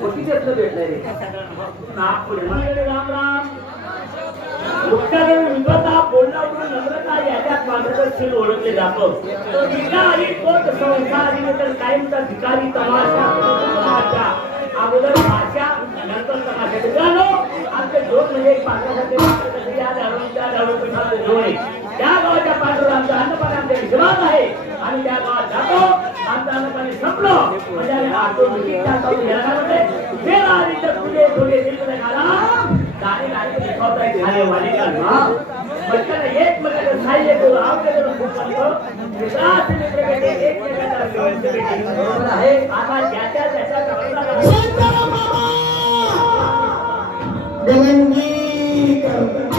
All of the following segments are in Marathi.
मोठीच्यातलं भेटणार रे नागपुढे म्हणजे राम राम मुक्तादेव विंगता बोलण्यावरून नम्रता याच्यात मार्गदर्शन ओळखले जातो तो भिकारी कोट संसारी नंतर कायमचा भिकारी तमाशा अगोदर भाषा नंतर तमाशा मित्रांनो आपले दोन म्हणजे एक पात्रासाठी या दारू त्या गावाच्या पाठवर आमचा अन्नपाणी आमच्या विश्वास आहे आणि त्या गावात जातो आमचं अन्नपाणी संपलं म्हणजे आम्ही ऑटोमॅटिक त्या गावात येण्यामध्ये वेळा आणि तर तुझे थोडे दिले खाला दाणे दाणे दिखावता है खाने वाले का नाम बच्चा एक मिनट साइए तो आपके जरूर खूप करतो विश्वास मित्र के एक मिनिट बरोबर आहे आता ज्याच्या त्याच्या गावाला शांताराम मामा गलंगी करतो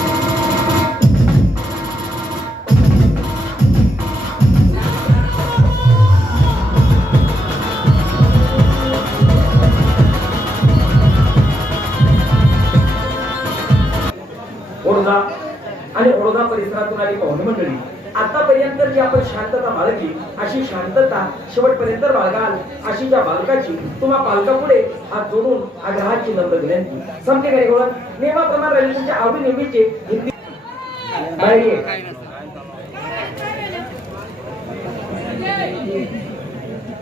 ओळगा आणि ओळगा परिसरातून आली पाहुणे मंडळी आतापर्यंत जी आपण शांतता बाळगली अशी शांतता शेवटपर्यंत बाळगाल अशी त्या बालकाची तुम्हा पालकापुढे हात जोडून आग्रहाची नम्र विनंती समजे घरी ओळख नियमाप्रमाणे राहिली तुमच्या आवडी निवडीचे हिंदी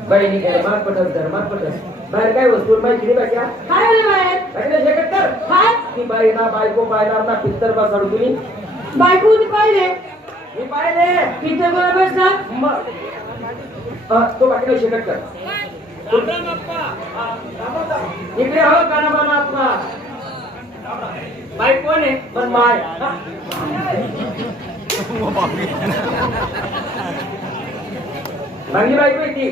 बहिणी धर्मात पटस बाहेर काय वस्तू माहिती दिली बाक्या काय झालं बाहेर बाकी शेकट कर काय ती बाई ना बायको पाहिणार ना पित्तर बसाडू तुम्ही बायको होती पाहिले मी पाहिले तिथे बरोबर ना तो बाकी शेकट कर इकडे हवं काना बाना आपला बाई कोण आहे पण माय चांगली बायको आहे ती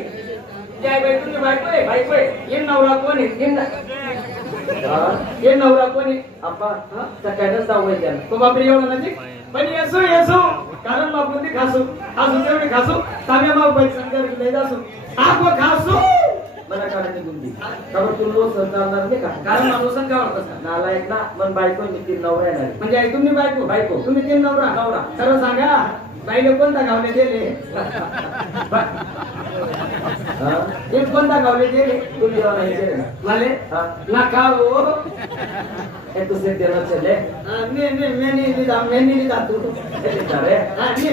काय बाई तुझी बायको आहे ये नवरा कोण आहे ये नवरा कोण आहे आपा सकाळच जाऊ त्याला तो बापरे एवढा नजीक पण येसो कारण बापून ती खासू तेवढे खासू ताम्या बाप पैसा नाही जासू आपो खासू मला काढायची बुंदी कारण तू लो सरकारणार नाही का कारण माणूस संघावर तसा नालायक ना मन बायको मी तीन नवरा येणार म्हणजे तुम्ही बायको तुम्ही तीन नवरा सर्व सांगा बाईने कोणता गावले दिले एक कोणता गावले दिले तुम्ही नाही दिले ना माले ना खाओ हे तुझे देना चले मैं नहीं ली तू हे जा रे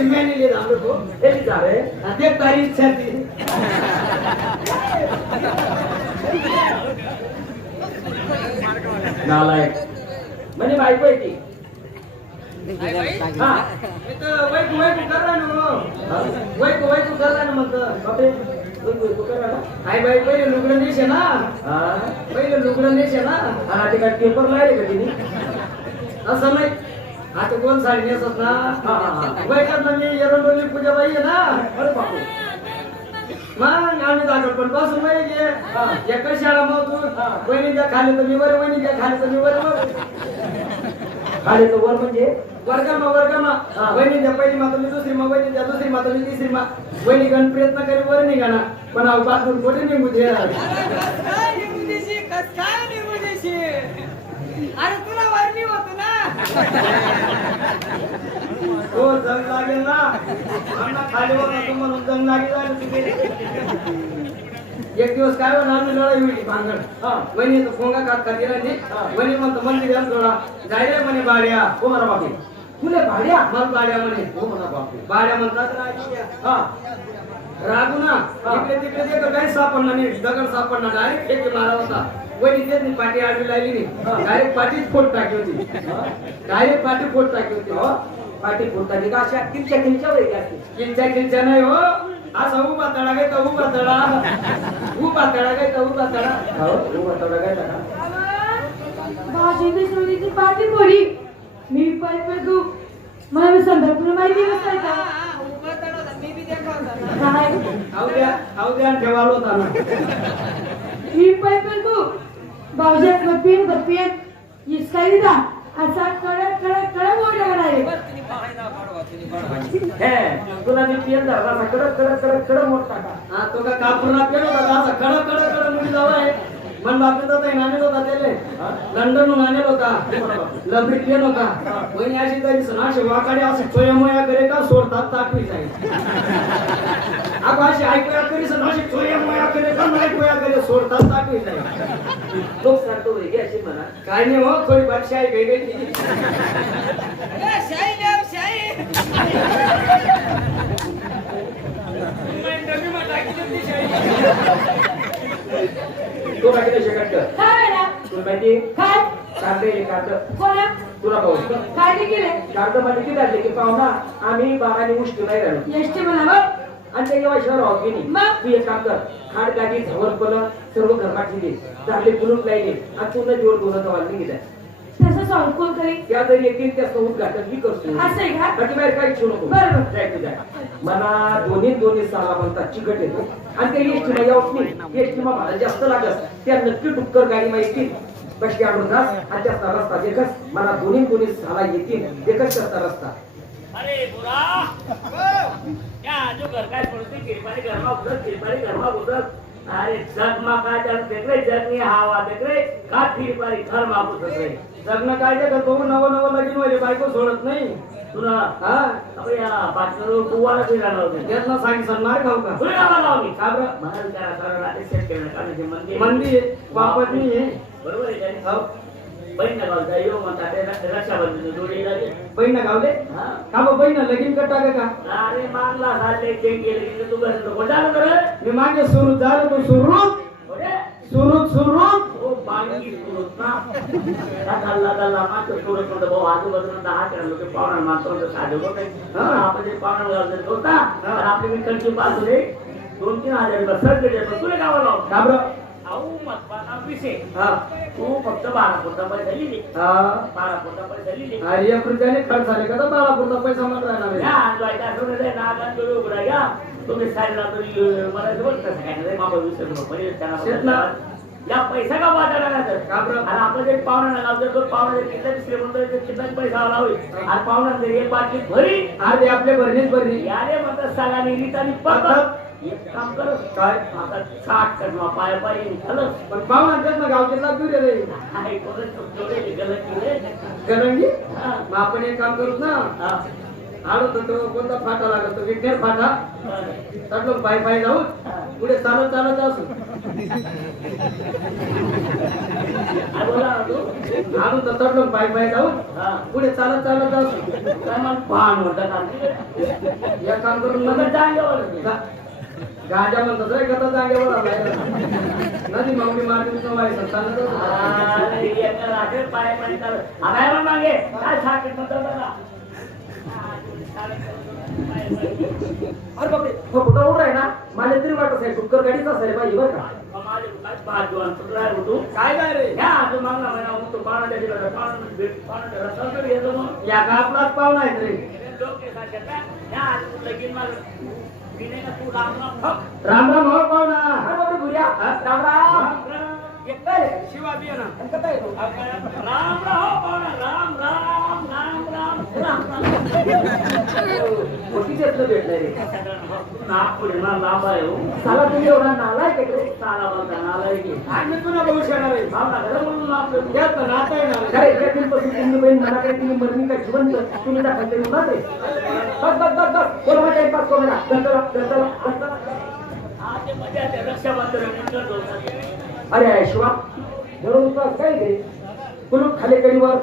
मैं नहीं ली तू हे जा रे देख तारी इच्छा थी नालायक म्हणजे बायको आहे ती हा वैकू करला ना म्हणतं बापरे आई बाई पहिले लुगडं नेशे ना पहिले लुगडं नेशे ना आणि ते काय पेपर लावले का तिने असं नाही आता कोण साडी नेसत ना वैकत ना मी एरंडोली पूजा बाई आहे ना अरे बापू मग आम्ही दाखल पण बसून माहिती एका शाळा मग तू वहिनी द्या खाली तर मी वर वहिनी द्या खाली तर मी वर खाली तर वर म्हणजे वर्गमा वहिनी द्या पहिली माता मी दुसरी मा वहिनी द्या दुसरी माता मी तिसरी मा वहिनी गण प्रयत्न करी वर निघा ना पण अहो बाथरूम कुठे निघू दे अरे तुला वरणी होत ना हो जंग लागेल ना आम्हाला खाली होता म्हणून जंग लागेल एक दिवस काय होणार आम्ही लढाई होईल भांगड वहिनी तो फोंगा खात खाती राहिली वहिनी म्हणतो मंदिर द्या थोडा जायला म्हणे बाड्या हो म्हणा बापी तुला भाड्या मला बाड्या म्हणे हो म्हणा बापी बाड्या म्हणतात रागू ना इकडे तिकडे ते काही सापडणार नाही दगड सापडणार डायरेक्ट एक मारा होता वहिनी तेच पाठी आडवी लागली नाही डायरेक्ट पाठीच फोट टाकली होती डायरेक्ट पाठी फोट टाकली होती हो पाठी फोट टाकली का अशा किलच्या वगैरे किलच्या नाही हो असा उभा तडा काय का उभा तडा काय का उभा तडा हो उभा तडा काय भाजी ने सोनीची पाठी पडी मी पाय पडू मला संदर्भ माहिती नसतं का उभा तडा मी बी देखा काय आवद्या ठेवालो होता ना मी पाय पडू भाऊजात गप्पीन इसका दिदा असा कडक मोठा आहे तुला मी पियन धरला कडक मोठा हा तो का कापूरला पेलो होता असा कडक मुली जाऊ आहे मन बापरे होता नाणेल होता त्याले लंडन नाणेल होता लबडी पेन होता वहिनी अशी तरी असे वाकाडे असे चोयामोया करे का सोडतात ताकवी जाईल अगो अशी ऐकूया करी अशी चोयामोया करे का नाही कोया करे सोडताच टाकू नाही लोक सांगतो वेगळी अशी म्हणा काय नाही हो थोडी बारशी आहे काही काही तो बाकी नाही शकत का? काय वेळा तुला माहिती काय काढते काढत कोणा तुला पाहू काय केले काढत मध्ये किती झाले की पाहुणा आम्ही बागाने उष्ट नाही राहिलो एसटी म्हणावं आणि ते जेव्हा शहर आहोत की नाही मग तू एक काम कर खाड गाडी झवर पलं सर्व घरमाची दे चांगले कुलूप लाईले आणि तुला जोड दोन वाजले गेल्या तसं सॉल्व कोण करेल त्या जरी येतील त्या उद्घाटन मी करतो असं आहे का बाकी बाहेर काही इच्छू नको बरोबर. जाय तू जाय मला दोन्ही साला म्हणतात चिकट येतो आणि ते एसटी मा यावत नाही एसटी मा भाडं जास्त लागत त्या नक्की डुक्कर गाडी मा येतील बस आणून जास आणि त्याचा रस्ता एकच मला दोन्ही साला येतील एकच त्याचा रस्ता अरे बुरा क्या जो घर काय पडते किरपारी घरमा उदक अरे जग मा काय त्याला देखरे जग नी हवा देखरे का किरपारी घर मा उदक रे लग्न काय ते करतो नवं नवं लगीन व्हायला बायको सोडत नाही तुला हा अबे या बातमीवर कुवाला फिरायला होते त्यातनं सांग सन्मार खाऊ का तुला काय लावला मी का बरं मला विचारा करा ते सेट केलं का म्हणजे मंदिर मंदी वापत नाही बरोबर आहे का हो बहीण नका येऊ म्हणतात ते रक्षाबंधन जोडी लागेल बहीण गावले हा का बा बहीण लगीन करता का अरे मागला झाले ते गेले तू कसं कोणाला कर मी मागे सुरू झालं तो सुरुत सुरुत हो बाकी सुरत ना गल्ला मात्र सुरत होतं भाऊ आजूबाजूला 10 करा लोक पाहुणा मात्र साधे होते आपण जे पाहुणा गावले होता तर आपली विकलची पास होते 2-3 हजार रुपये सर्च केले तुला गावाला का बरं अहो महत्वाचा विषय हा तू फक्त 12 फुटा पैसा लिहिली हा 12 फुटा पैसा लिहिली अरे 1 रुपयाने खर्च झाले का तर 12 पुरता पैसा मग राहणार या आहे. बायका सोडले नागात तुम्ही उघडा घ्या तुम्ही साईडला तरी मला जवळ कसं काय नाही मामा विसरलो पहिले शेतला. त्यांना या पैसा का वाटायला ना तर का बरं? आणि आपण जे पाहुणा लावतो तो पाहुणा किती श्रीमंत किती पैसा आला होईल आणि पाहुणा जर एक बाटली भरी आज आपले भरणीच भरणी याने म्हणतात सगळ्यांनी रीत आणि पद्धत एक काम कर काय आता 60 करमा पाय पाय झालं पण पाहुणा त्यात ना गावच्या दूर रे आहे कोणच जोडे गलत केले गरंगी हा मग आपण एक काम करू ना हा आलो तर तो कोणता फाटा लागतो विज्ञान फाटा तटलो पाय जाऊ पुढे चालत असू बोला तू आलो तर तटलो पाय जाऊ हा पुढे चालत असू काय मला पान म्हणतात या काम करून मग नका जागेवर गाजा म्हणतात रे कथा जागेवर आलाय नदी माऊली मारली तुझं व्हायचं चालत अरे एका रात्री पाय पाणी चालत आणायला मागे काय साखर म्हणतात बघा अरे बापरे फोटो उडा आहे ना मला तरी वाटत असेल डुक्कर गाडीच असेल पाहिजे बरं का माझे काय पाच दिवस तुला होतो काय काय रे ह्या तू मागला महिना होतो पाण्याच्या ठिकाणी पाण्याच्या रस्त्यावर येतो मग या का आपलाच पाहुणा आहेत रे लोक हे सांगतात ना ह्या आधी लगीन मला विनय का तू राम राम फक राम राम हो पाहुणा अरे बापरे भुऱ्या राम राम एक काय शिवा बिया ना आणि कसा येतो राम राम पाहुणा राम राम राम राम राम मोठीच येतलं भेटलंय रे नागपुढे ना लांब आहे हो साला तुम्ही एवढा नालाय का रे साला बघा नाला आहे आम्ही पुन्हा बघू शकणार आहे भावना घरा म्हणून लांब यात नाता येणार आहे. काय त्या दिवसापासून तुम्ही बहीण मला काय तुम्ही मरणी काय जिवंत तुम्ही त्या खाली उन्हात रे बस कोणा टाइमपास करू नका आज मजा ते रक्षाबंधन अरे शिवा म्हणून काय रे कुलूप खाली कडीवर